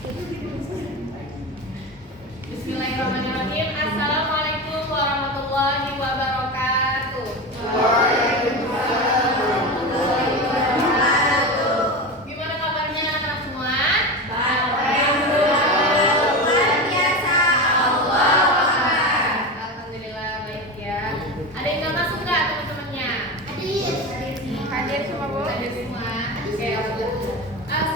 Bismillahirrahmanirrahim. Assalamualaikum warahmatullahi wabarakatuh. Gimana kabarnya anak-anak semua? Luar biasa. Alhamdulillah baik ya. Ada yang nggak masuk nggak teman-temannya? Hadir semua bu? Hadir semua. Oke,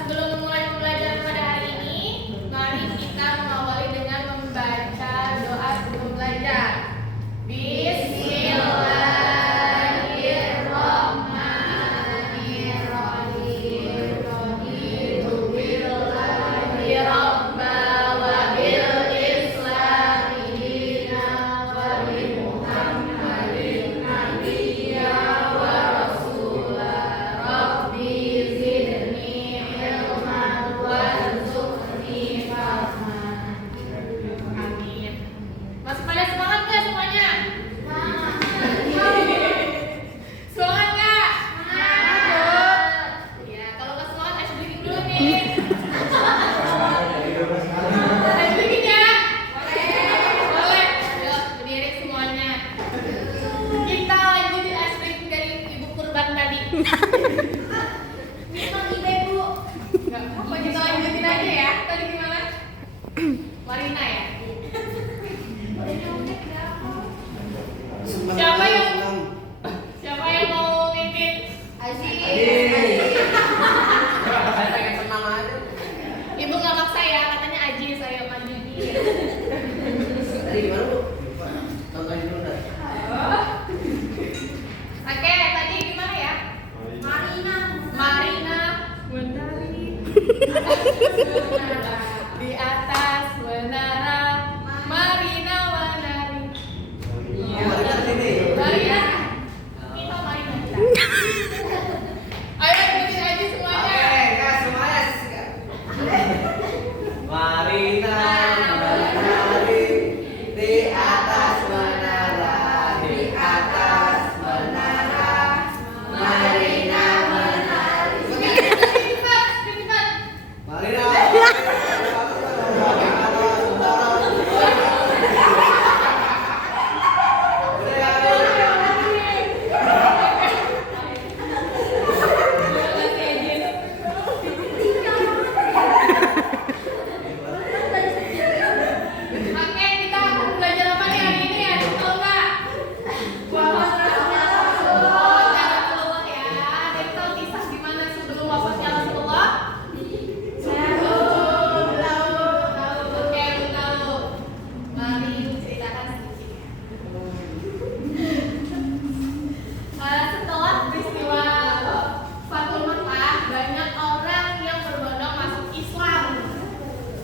sebelum memulai pembelajaran pada hari ini, mari kita mengawali dengan membaca doa sebelum belajar. Bismillahirrahmanirrahim. Raditu billahi rabba wa bil islami dinan wa bi Muhammadin nabiyya wa rasula. Rabbi zidni ilman warzuqni fahman. Amin. Masih pada semangat nggak semuanya? Semangat nggak? Ya, kalau nggak semangat ice breaking dulu nih. Ice breaking ya? Boleh. Yuk, berdiri semuanya. Kita lanjutin ice breaking dari Ibu Kurban tadi. Memang ibu. Nggak apa-apa, kita lanjutin aja ya. Tadi gimana? Marina ya? Siapa yang mau mimpin? Saya pengen senang aja. Ibu nggak maksa ya, katanya Aji saya maju. Tadi gimana bu? Contohin dulu dah. Oke, tadi gimana ya? Marina menari di atas menara. Marina menari. Marina sini. Marina, kita Marina kita. Ayo ikutin aja semuanya. Oke, guys, semuanya. Marina menari di atas menara, di atas menara. Marina menari. Cepat. Marina. Oke, kita akan belajar apa nih hari ini ya? Tahu nggak? Wafatnya Rasulullah ya. Ada yang tahu kisah gimana sebelum wafatnya Rasulullah? Tahu. Oke, tahu. Mari ceritakan sedikit. Setelah peristiwa Fathul Makkah, banyak orang yang berbondong masuk Islam,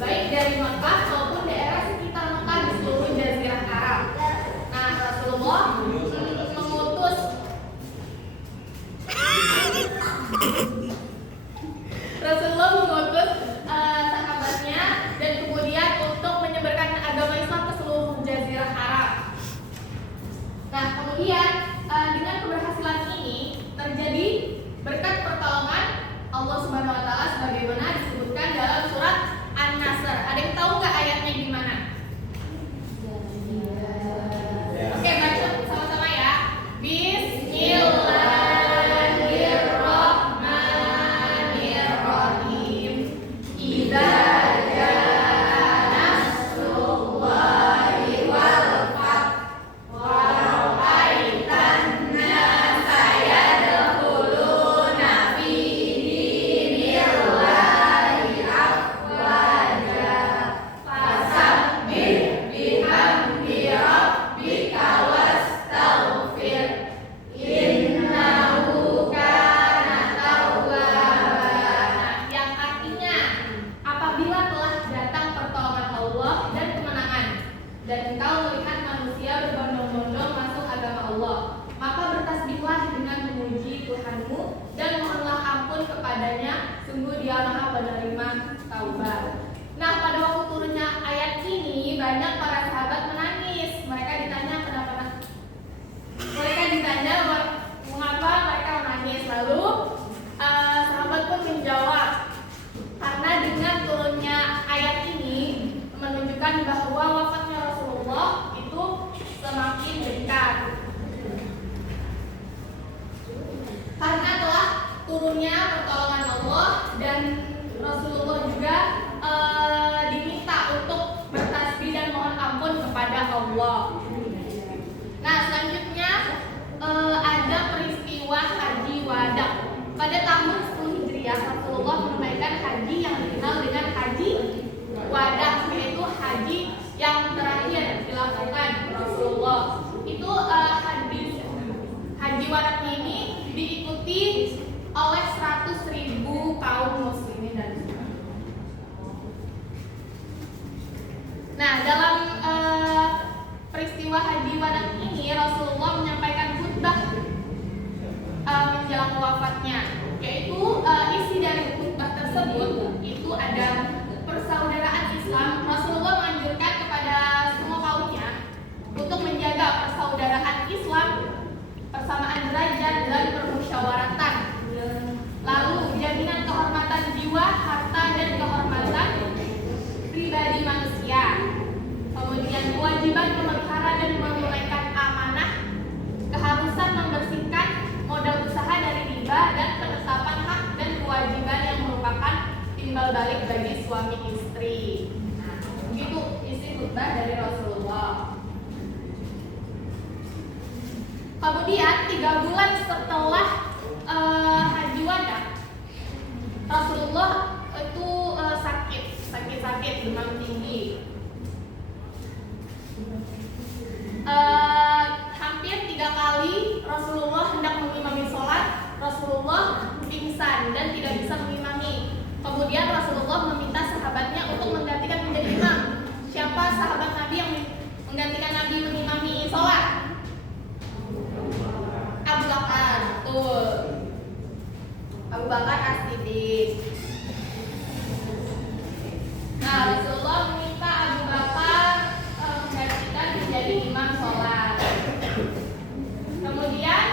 baik dari Makkah maupun daerah sekitar Makkah di seluruh Jazirah Arab. Nah, Rasulullah mengutus sahabatnya dan kemudian untuk menyebarkan agama Islam ke seluruh Jazirah Arab. Nah, kemudian dengan keberhasilan ini terjadi berkat pertolongan Allah Subhanahu wa taala sebagaimana disebutkan dalam surat An-Nasr. Ada yang tahu nggak ayatnya gimana? Oke, baca sama-sama ya. Bismillahirrahmanirrahim. Idza jaa nasrullahi wal fath wa ra'aitan nasa yadkhuluna fi dinillahi afwaja. Fasabbih bihamdi rabbika wastaghfir. Innahu kana tawwaba. Yang artinya, apabila telah datang pertolongan Allah dan kemenangan, dan engkau melihat manusia berbondong-bondong masuk agama Allah, maka bertasbihlah dengan memuji Tuhanmu dan mohonlah ampun kepadanya, sungguh Dia Maha Penerima Taubat. Nah, pada waktu turunnya ayat ini, banyak para sahabat menangis. Mereka ditanya mengapa mereka menangis. Lalu sahabat pun menjawab, karena dengan turunnya ayat Nah, dalam peristiwa Haji Wada ini Rasulullah menyampaikan khutbah menjelang wafatnya, yaitu isi dari khutbah tersebut itu ada persaudaraan Islam. Rasulullah menganjurkan kepada semua kaumnya untuk menjaga persaudaraan Islam, persamaan derajat dan permusyawaratan. Lalu jaminan kehormatan jiwa, harta dan kehormatan pribadi manusia. Kemudian kewajiban memelihara dan menunaikan amanah, keharusan membersihkan modal usaha dari riba dan penetapan hak dan kewajiban yang merupakan timbal balik bagi suami istri. Nah, begitu isi khutbah dari Rasulullah. Kemudian 3 bulan setelah Haji Wada, Rasulullah itu sakit demam tinggi. Hampir 3 kali Rasulullah hendak mengimami sholat, Rasulullah pingsan dan tidak bisa mengimami. Kemudian Rasulullah meminta sahabatnya untuk menggantikan menjadi imam. Siapa sahabat Nabi yang menggantikan Nabi mengimami sholat? Abu Bakar, betul. Abu Bakar As-Siddiq. Nah, Rasulullah meminta Abu Bakar menggantikan menjadi imam sholat. Kemudian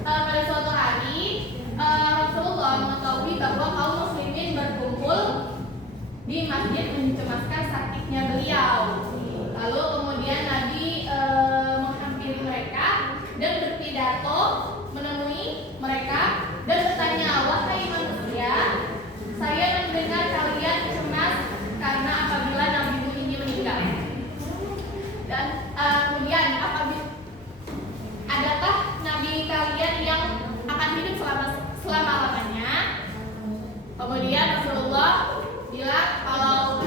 pada suatu hari Rasulullah mengetahui bahwa kaum muslimin berkumpul di masjid mencemaskan sakitnya beliau. Lalu kemudian Nabi menghampiri mereka dan berpidato menemui mereka dan bertanya, "Wahai manusia, saya mendengar kalian cemas karena apabila nabimu ini meninggal. Dan kemudian adakah nabi kalian yang akan hidup selama-lamanya?" Kemudian Rasulullah bilang kalau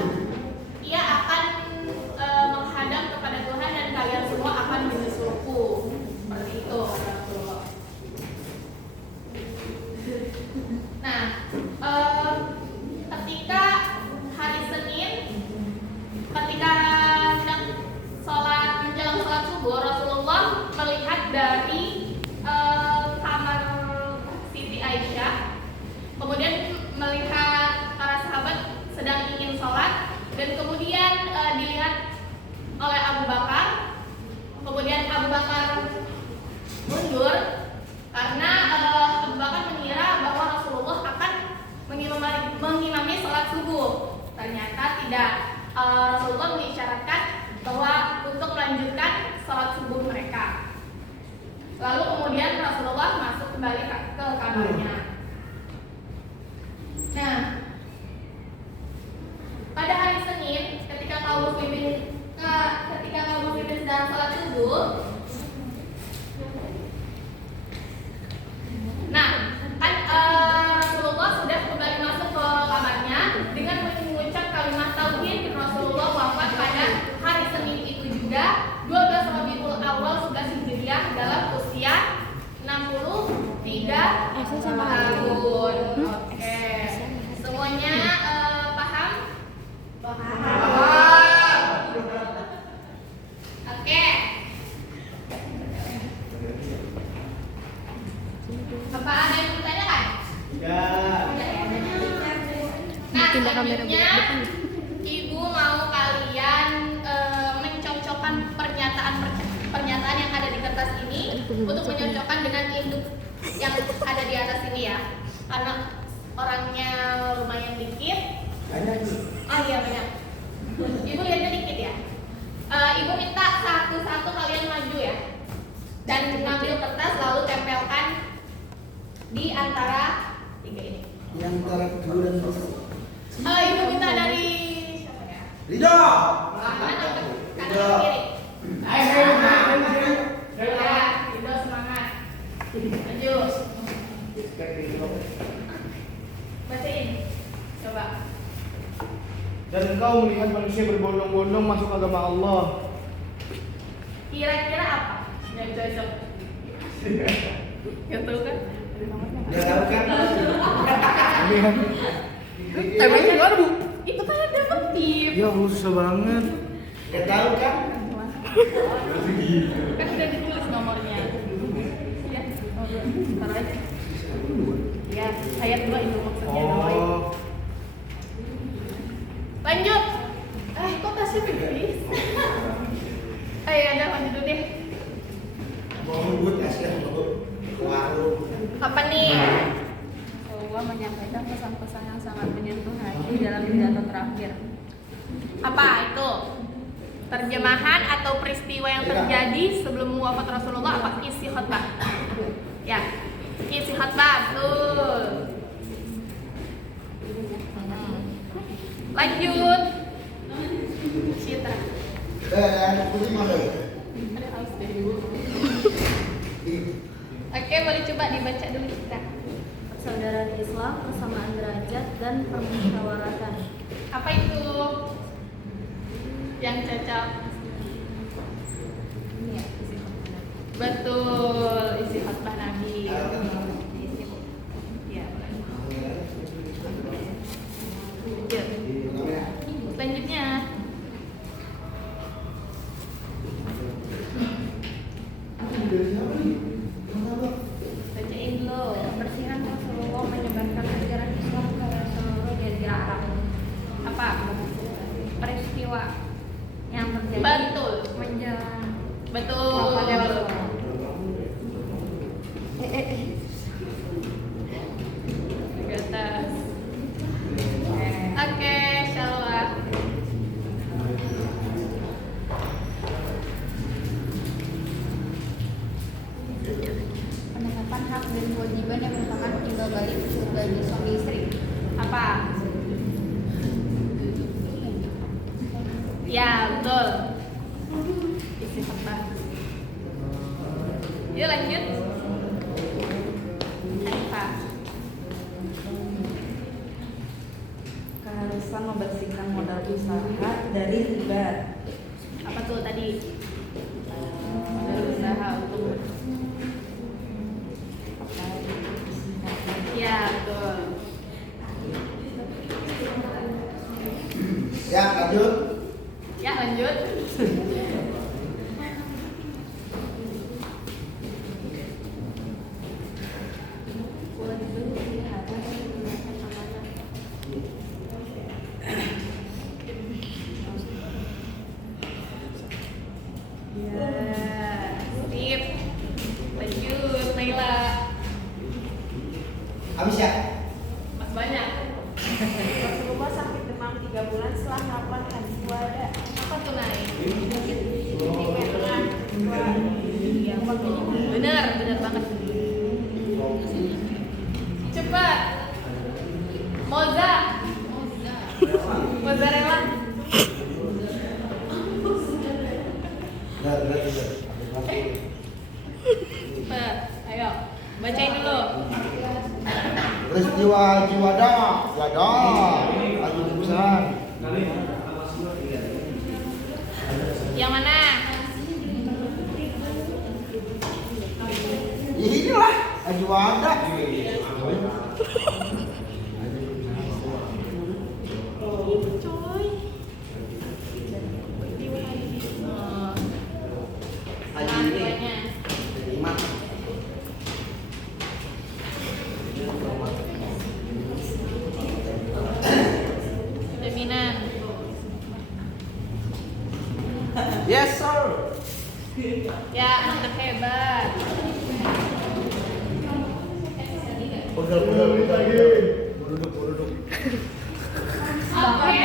ia akan menghadap kepada Tuhan dan kalian semua akan menyusulku. Seperti itu kata Rasulullah. Nah, ketika hari Senin, ketika menjelang sholat subuh, Rasulullah melihat dari kamar Siti Aisyah, kemudian melihat para sahabat sedang ingin sholat, dan kemudian dilihat oleh Abu Bakar. Kemudian Abu Bakar mundur karena Abu Bakar mengira bahwa Rasulullah akan mengimami sholat subuh. Ternyata tidak. Rasulullah mengisyaratkan bahwa untuk melanjutkan sholat subuh mereka. Lalu kemudian Rasulullah masuk kembali ke kamarnya. Nah, pada hari Senin ketika kaum muslimin sedang sholat subuh, nah kan Rasulullah sudah kembali masuk ke kamarnya dengan mengucap kalimat tauhid. Rasulullah wafat pada hari Senin itu juga 12 Rabiul Awal 11 Hijriah dalam usia 63 tahun. Oke. Semuanya paham? Oke. Apa ada yang ditanyakan? Nah, selanjutnya Ibu mau kalian mencocokkan pernyataan yang ada di kertas ini untuk menyocokkan dengan induk yang ada di atas ini ya. Karena orangnya lumayan dikit. Oh iya banyak. Ibu lihatnya dikit ya. Ibu minta satu-satu kalian maju ya. Dan ngambil kertas lalu tempelkan di antara 3 ini. Di antara kedua dan Ibu minta dari siapa ya? Ridho. Kanan atau kiri? Ya, Ridho semangat. Maju. Bacain. Coba. Dan engkau melihat manusia berbondong-bondong masuk agama Allah. Kira-kira apa yang cocok? Gak tahu kan? Ya tahu kan? Temanya gimana, Bu? Itu kan ada motif. Ya Allah, susah banget. Gak tahu kan? Kan udah ditulis nomornya. Ya, taruh aja. Ya, ayat 2 itu maksudnya namanya. Oh. Lanjut. Kok tasnya tipis? Ayo, udah lanjut dulu deh. Mau ngebut kasihan Bu. Warung. Apa nih? Rasulullah menyampaikan pesan-pesan yang sangat menyentuh hati dalam pidato terakhir. Apa itu? Terjemahan atau peristiwa yang terjadi sebelum wafat Rasulullah, apa isi khutbah? Ya, isi khutbah, betul. Lanjut. Citra. Putih mana? Ada haus deh. Oke, boleh coba dibaca dulu Citra. Persaudaraan Islam, persamaan derajat dan permusyawaratan. Apa itu? Yang cocok. Ini ya, isi khutbah. Betul, isi khutbah Nabi. Ya. Lanjut. Selanjutnya. Bacain dulu. Kebersihan Rasulullah menyebarkan ajaran Islam ke seluruh jazirah Arab. Apa? Peristiwa yang terjadi Betul. menjelang Betul. wafatnya Rasulullah. Ke atas. Oke, Shalwa. Penetapan hak dan kewajiban yang merupakan timbal balik bagi suami istri. Apa? Ya, betul. Isi khutbah. Yuk lanjut. Apa? Keharusan membersihkan modal usaha dari riba. Apa tuh tadi? Modal usaha untuk. Ya, betul. Ya, lanjut. Ya, lanjut. Ya, sip. Lanjut, Naila. Habis ya? Mas banyak. Rasulullah sakit demam 3 bulan setelah melakukan haji wada. Apa tuh, Nay? Yang Bener banget. Cepat. Mozzarella. Benar. Cepat. Ayo, bacain dulu. Peristiwa Haji Wada. Haji tebusan. Yang mana? Inilah Haji Wada. Coy. Haji ini. Duanya. Iman. Jaminan. Yes sir. Ya, anak terhebat. Duduk lagi. Duduk. Oke.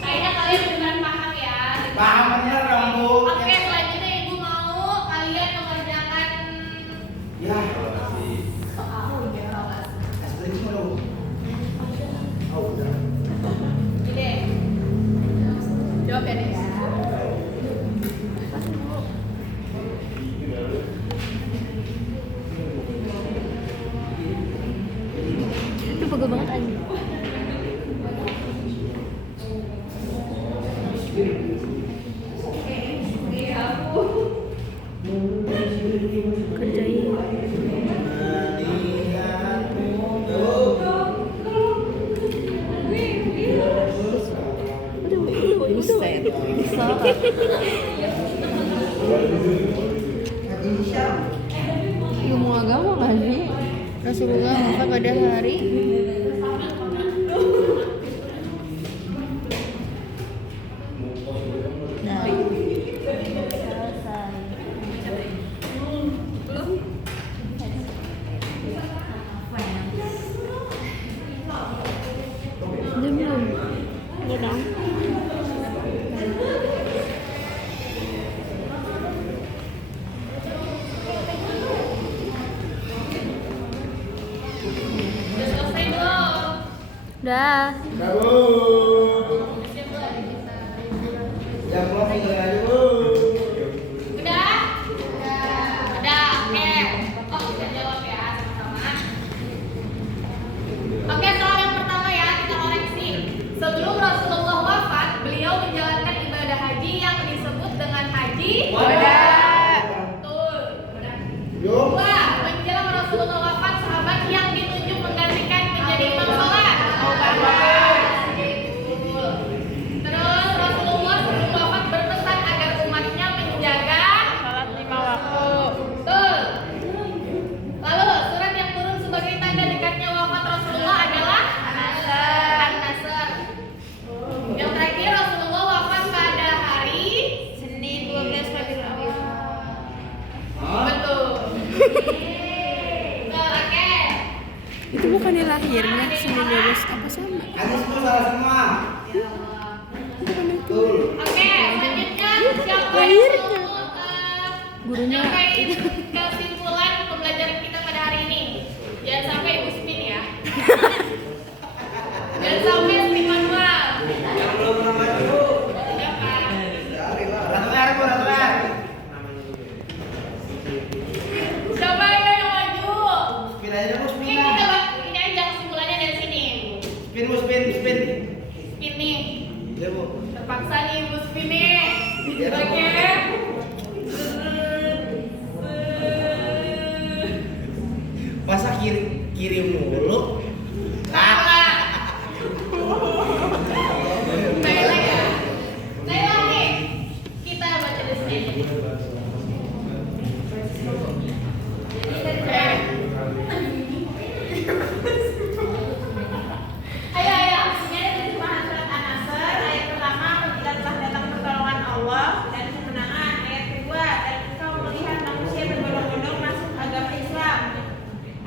Kayaknya kalian beneran paham ya. Paham bener dong Bu. Oke, selanjutnya Ibu mau kalian mengerjakan Ya. soal. Asli semua dong. Oh udah. Ini deh. Jawab ya deh. Itu pegel banget aja. Kerjain. Ilmu agama nggak sih? Rasulullah wafat pada hari nah selesai. Belum. Udah dong. Udah selesai belum? Udah. Udah, Bu. Siap belum? Yang belum tinggal aja, Bu. Udah? Udah, oke. Oh, kita jawab ya sama-sama. Oke, soal yang pertama ya, kita koreksi. Sebelum Rasulullah wafat, beliau menjalankan ibadah haji yang disebut dengan haji wada. Betul. Yuk. Dua, menjelang Rasulullah wafat, sahabat yang ditunjuk menggantikan menjadi imam sholat. Betul. Terus Rasulullah sebelum wafat berpesan agar umatnya menjaga Salat 5 waktu. betul. Lalu surat yang turun sebagai tanda dekatnya wafat Rasulullah adalah An-Nasr. Yang terakhir Rasulullah wafat pada hari Senin 12 Rabiul Awal. betul. Oke. Itu bukannya lahirnya 19 apa sama? Ini semua salah semua. Bukan itu. Betul. Oke, selanjutnya siapa yang Lahirnya. mau Gurunya. nyampein kesimpulan pembelajaran kita pada hari ini? Jangan sampai Ibu spin ya. Jangan sampai spin manual. Yang belum nama dulu. Siapa? Ratu Mer, Bu, Ratu Mer. Siapa yang maju? Spin aja, Bu, spin. Oke, kita ini aja kesimpulannya dari sini. Spin, Bu, spin, spin. Spin nih. Iya, Bu. Terpaksa nih Ibu spin nih. Iya, Bu. Oke. Masa kirim mulu? Salah. Naila ya. Naila nih. Kita baca di sini. Oke. Ayo ayo. Ini ada terjemahan surat An-Nasr ayat pertama, apabila telah datang pertolongan Allah dan kemenangan. Ayat kedua, dan engkau melihat manusia berbondong-bondong masuk agama Islam.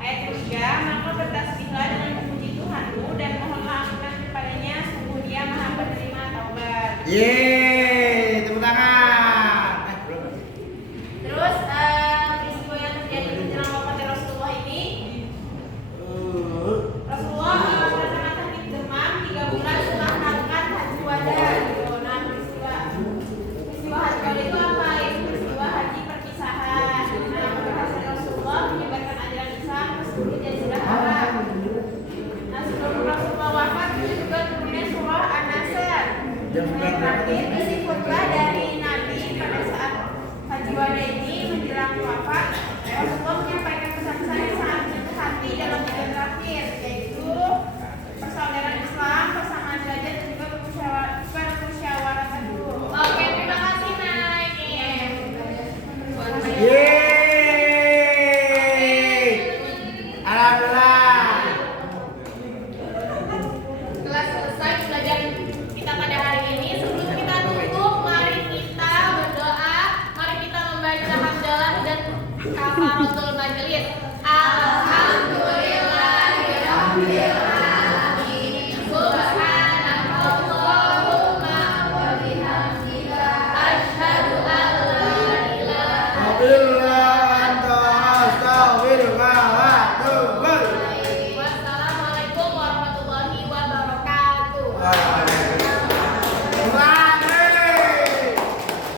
Ayat ketiga, maka bertasbihlah dengan memuji Tuhanmu dan mohonlah ampunan kepadanya, sungguh Dia Maha penerima taubat. Yeay, tepuk tangan. Belum. Terus peristiwa yang terjadi menjelang wafatnya Rasulullah ini, Rasulullah merasakan sakit demam 3 bulan setelah melakukan haji wada. Nah, peristiwa haji wada itu apa? Itu peristiwa haji perpisahan. Nah, berhasil Rasulullah menyebarkan ajaran Islam meskipun di Jazirah Arab. Nah, sebelum Rasulullah wafat itu juga turunnya surah An-Nasr. Yang terakhir isi khutbah dari Nabi pada saat haji wada ini menjelang wafat. Rasulullah menyampaikan pesan-pesan yang sangat menyentuh hati dalam bulan terakhir, yaitu persaudaraan Islam, persamaan derajat dan juga permusyawaratan dulu. Oke, terima kasih Nay. Yeay. Alhamdulillah. Telah selesai pembelajaran kita pada hari ini. Sebelum kita tutup, mari kita berdoa. Mari kita membaca hamdalah dan kafaratul majelis. Alhamdulillahirabbil Subhanakallahumma wa bihamdika asyhadu an la ilaha Alhamdulillah anta astaghfiruka wa atubu ilaik. Wassalamualaikum warahmatullahi wabarakatuh. Waalaikumsalam.